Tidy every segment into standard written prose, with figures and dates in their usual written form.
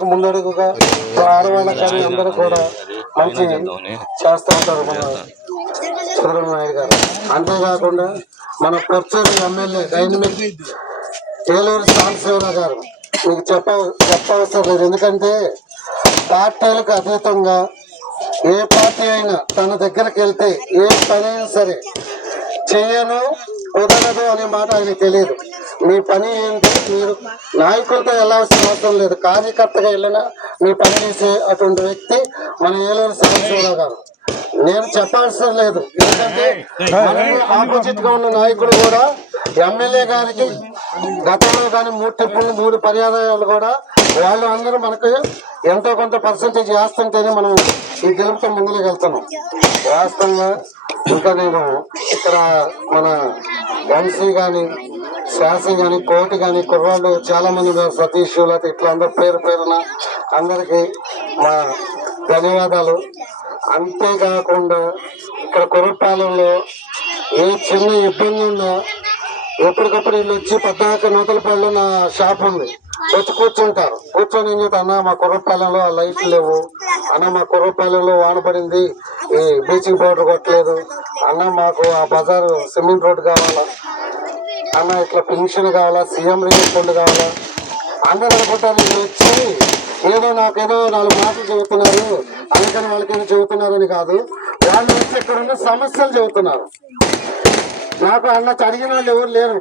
అభివృద్ధికి ముందడుగుగా ఆడవాళ్ళకి కానీ అందరూ కూడా మంచి చేస్తూ ఉంటారు మన చంద్రబాబు నాయుడు గారు. అంతేకాకుండా మన పొచ్చూరు ఎమ్మెల్యే డైనమిక్ ఏలూరు సాంబశివరావు గారు మీకు చెప్పవసరం లేదు. ఎందుకంటే పార్టీలకు అతీతంగా ఏ పార్టీ అయినా తన దగ్గరికి వెళ్తే ఏ పని అయినా సరే చేయను కుదరదు అనే మాట ఆయనకు తెలియదు. మీ పని ఏంటి, మీరు నాయకులతో వెళ్ళాల్సిన అవసరం లేదు, కార్యకర్తగా వెళ్ళినా మీ పని చేసే అటువంటి వ్యక్తి మన ఏలూరు సాంబశివరావు గారు. నేను చెప్పాల్సిన లేదు, ఎందుకంటే మనకు ఆపోజిట్ గా ఉన్న నాయకులు కూడా ఎమ్మెల్యే గారికి గతంలో కానీ 3 ట్రిప్పులు 3 పర్యాయాలు కూడా వాళ్ళు అందరూ మనకు ఎంతో కొంత పర్సంటేజ్ వేస్తుంటేనే మనం ఈ గెలుపుతో ముందుకు వెళ్తున్నాం. వాస్తవంగా ఇంకా నేను ఇక్కడ మన ఎంసీ కానీ శాసీ కానీ కోర్టు కానీ కుర్రాళ్ళు చాలా మంది ఉన్నారు, సతీష్ లేకపోతే ఇట్లా అందరూ పేరున అందరికీ మా ధన్యవాదాలు. అంతేకాకుండా ఇక్కడ కుర్రపాలెంలో ఏ చిన్న ఇబ్బంది ఉన్నా ఎప్పటికప్పుడు వీళ్ళు వచ్చి పద్దాక నూతలపల్లిలో నా షాప్ ఉంది, వచ్చి కూర్చొని ఏం చెప్తా, అన్న మా కుర్రపాలెంలో ఆ లైట్లు లేవు, అన్న మా కుర్రపాలెంలో వాన పడింది ఈ బ్లీచింగ్ పౌడర్ కొట్టలేదు, అన్న మాకు ఆ బజారు సిమెంట్ రోడ్డు కావాలా, అన్న ఇట్లా పెన్షన్ కావాలా, సీఎం రిలీఫ్ ఫండ్ కావాలా. అందరూ అనుకుంటారు వీళ్ళు వచ్చి నాకేదో 4 మాటలు చెబుతున్నారు అందుకని వాళ్ళకేదో చెబుతున్నారని కాదు, వాళ్ళు వచ్చి ఇక్కడ ఉన్న సమస్యలు చెబుతున్నారు. నాకు అన్న అడిగిన వాళ్ళు ఎవరు లేరు,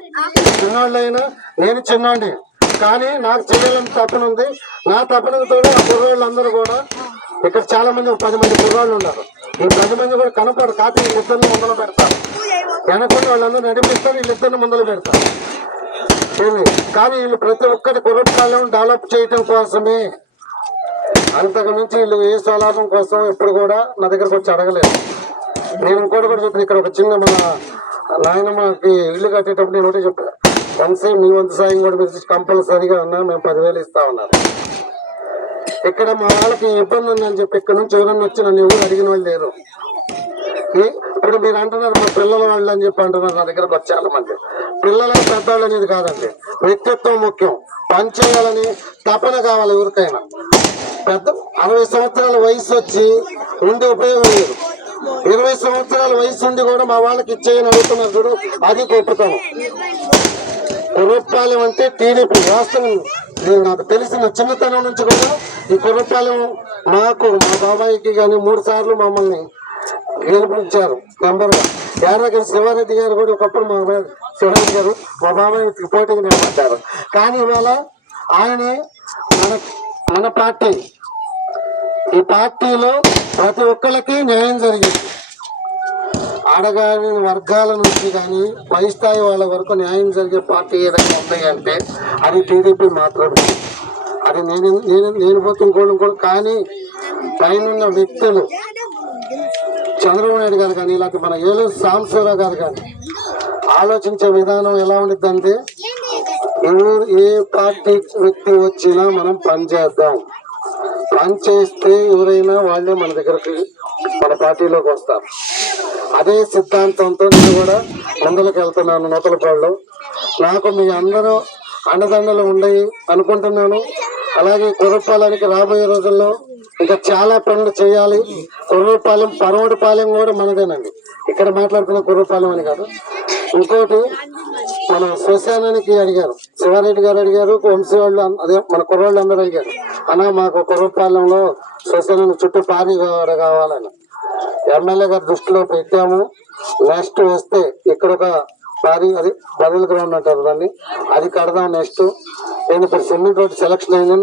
చిన్నవాళ్ళు అయినా నేను చిన్నవాడిని, కానీ నాకు చేయాలని తపన ఉంది. నా తపనతో ఆ కుర్రాళ్ళందరూ కూడా ఇక్కడ చాలా మంది 10 మంది కుర్రాళ్ళు ఉన్నారు. ఈ 10 మంది కూడా కనపడరు, కాకపోతే వీళ్ళిద్దరిని ముందలు పెడతారు, వెనకుండా వాళ్ళందరూ నడిపిస్తారు, వీళ్ళిద్దరిని ముందలు పెడతారు. కానీ వీళ్ళు ప్రతి ఒక్కరి కుర్రపాలెం డెవలప్ చేయటం కోసమే, అంతకు మించి వీళ్ళు ఏ స్వలాభం కోసం ఎప్పుడు కూడా నా దగ్గరకు వచ్చి అడగలేదు. నేను ఇంకోటి కూడా చెప్తాను, ఇక్కడ ఒక చిన్న మన నాయనమ్మకి ఇల్లు కట్టేటప్పుడు నేను ఒకటి చెప్పాను, వన్సే మీ వంతు సాయం కూడా మీరు కంపల్సరీగా ఉన్నా మేము 10,000 ఇస్తా ఉన్నారు. ఇక్కడ మా వాళ్ళకి ఇబ్బంది ఉందని చెప్పి ఇక్కడ నుంచి ఎవరన్నా వచ్చి నన్ను ఎవరు అడిగిన వాళ్ళు లేరు. ఇప్పుడు మీరు అంటున్నారు మా పిల్లల వాళ్ళు అని చెప్పి అంటున్నారు, నా దగ్గరకు వచ్చి చాలా మంది. పిల్లల పెద్దవాళ్ళు అనేది కాదండి, వ్యక్తిత్వం ముఖ్యం, పని చేయాలని తపన కావాలి ఎవరికైనా. 60 సంవత్సరాల వయసు వచ్చి ఉండి ఉపయోగం లేదు, 20 సంవత్సరాల వయసు ఉండి కూడా మా వాళ్ళకి ఇచ్చేయని అడుగుతున్నారు చూడు, అది గొప్పతనం. కుర్రపాలెం అంటే టీడీపీ వాస్తవం. నేను నాకు తెలిసిన చిన్నతనం నుంచి కూడా ఈ కుర్రపాలెం మాకు మా బాబాయికి కానీ 3 సార్లు మమ్మల్ని గెలిపించారు మెంబర్గా. యాదగిరి శివారెడ్డి గారు కూడా ఒకప్పుడు మా శివారెడ్డి గారు మా బాబాయ్ పోటీకి నిలబడ్డారు. కానీ ఇవాళ ఆయనే మన పార్టీ, ఈ పార్టీలో ప్రతి ఒక్కరికి న్యాయం జరిగింది. ఆడగాని వర్గాల నుంచి కానీ పై స్థాయి వాళ్ళ వరకు న్యాయం జరిగే పార్టీ ఏదైనా ఉన్నాయంటే అది టీడీపీ మాత్రమే. అది నేను పోతుంకోవడం. కానీ పైన వ్యక్తులు చంద్రబాబు నాయుడు గారు కానీ లేకపోతే మన ఏలూరు సాంబశివరావు గారు కానీ ఆలోచించే విధానం ఎలా ఉండిద్దంటే, ఏ పార్టీ వ్యక్తి వచ్చినా మనం పని చేద్దాం, పని చేస్తే ఎవరైనా వాళ్ళే మన దగ్గరకు మన పార్టీలోకి వస్తారు. అదే సిద్ధాంతంతో నేను కూడా ముందుకు వెళ్తున్నాను. నూతలపాడులో నాకు మీ అందరూ అండదండలు ఉండయి అనుకుంటున్నాను. అలాగే కుర్రపాలెంకి రాబోయే రోజుల్లో ఇంకా చాలా పనులు చేయాలి. కుర్రపాలెం పరవడిపాలెం కూడా మనదేనండి, ఇక్కడ మాట్లాడుతున్న కుర్రపాలెం అని కాదు. ఇంకోటి మన శ్మశానానికి అడిగారు, శివారెడ్డి గారు అడిగారు, వంశీ వాళ్ళు అదే మన కుర్రాళ్ళు అందరూ అడిగారు, అన్నా మాకు కుర్రపాలెంలో శ్మశానం చుట్టూ పారి కావాలని. ఎమ్మెల్యే గారి దృష్టిలో పెట్టాము. నెక్స్ట్ వస్తే ఇక్కడ ఒక పారి అది బదులు గ్రౌండ్ అంటారు దాన్ని, అది కడదాం నెక్స్ట్. నేను ఇప్పుడు సిమెంట్ రోడ్ సెలక్షన్ అయిందని